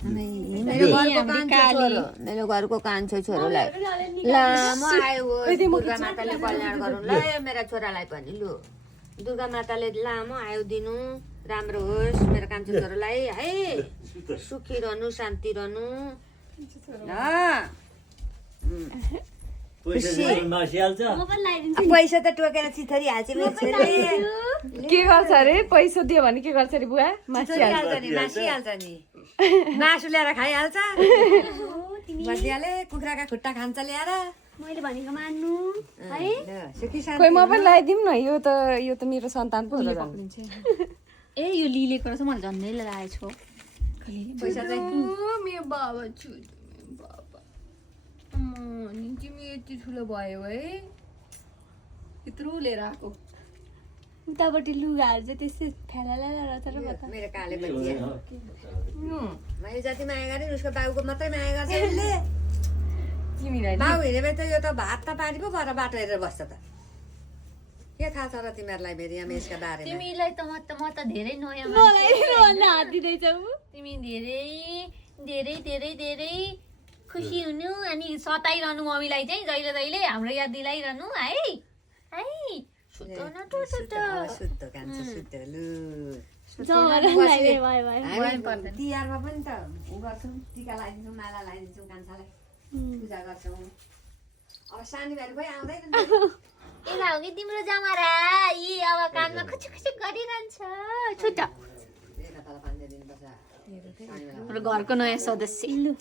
मेरो घरको कान्छो छोरोलाई लामो आयो दुर्गा माताले कल्याण गरौँ ल मेरा छोरालाई पनि लु दुर्गा माताले लामो आयु दिनु राम्रो होस् मेरो कान्छो छोरोलाई है सुखी रहनु शान्ति रहनु ल पैसा त टोकेर चिथरी हाल्छ के गर्छ अरे पैसा दियो भने के गर्छ अरे बुवा मासिहाल्छ नि मासु ल्याएर खाइहाल्छ बसिहाले कुखुराका खुट्टा खान्छ ल्याएर मैले भनेको मान्नु है खोइ म पनि लगाइदिउँ न यो त मेरो सन्तान पो होला ए यो लिलेको रहेछ मलाई झन्डै लागेको छ पैसा चाहिँ मेरो बाबा छु तिमी यति ठुलो भयो है यत्रो लिएर आएको उतापट्टि लुगाहरू चाहिँ त्यसै फ्यालाला रहेछ र बता मेरो काले बच्ची मैले जति माया गरेँ उसको बाबुको मात्रै माया गर्छ उसले तिमीलाई बाबु हिँडे त यो त भात त पानी पो भएर बाटो हेरेर बस्छ त के थाहा छ र तिमीहरूलाई फेरि यहाँ यसका बारेमा तिमीलाई त म त धेरै नयाँ हात दिँदैछौ तिमी धेरै धेरै धेरै धेरै खुसी हुनु अनि सताइरहनु मम्मीलाई चाहिँ जहिले जहिले हाम्रो याद दिलाइरहनु है है तिहारमा पनि त गर्छौँ टिका लगाइदिन्छौँ माला लगाइदिन्छौँ कान्छालाई पूजा गर्छौँ अब सानीहरू खोइ आउँदैन ए हो कि तिम्रो जमारा यी अब कानमा खुचुक खुचुक गरिरहन्छ छुट्टा घरको नयाँ सदस्य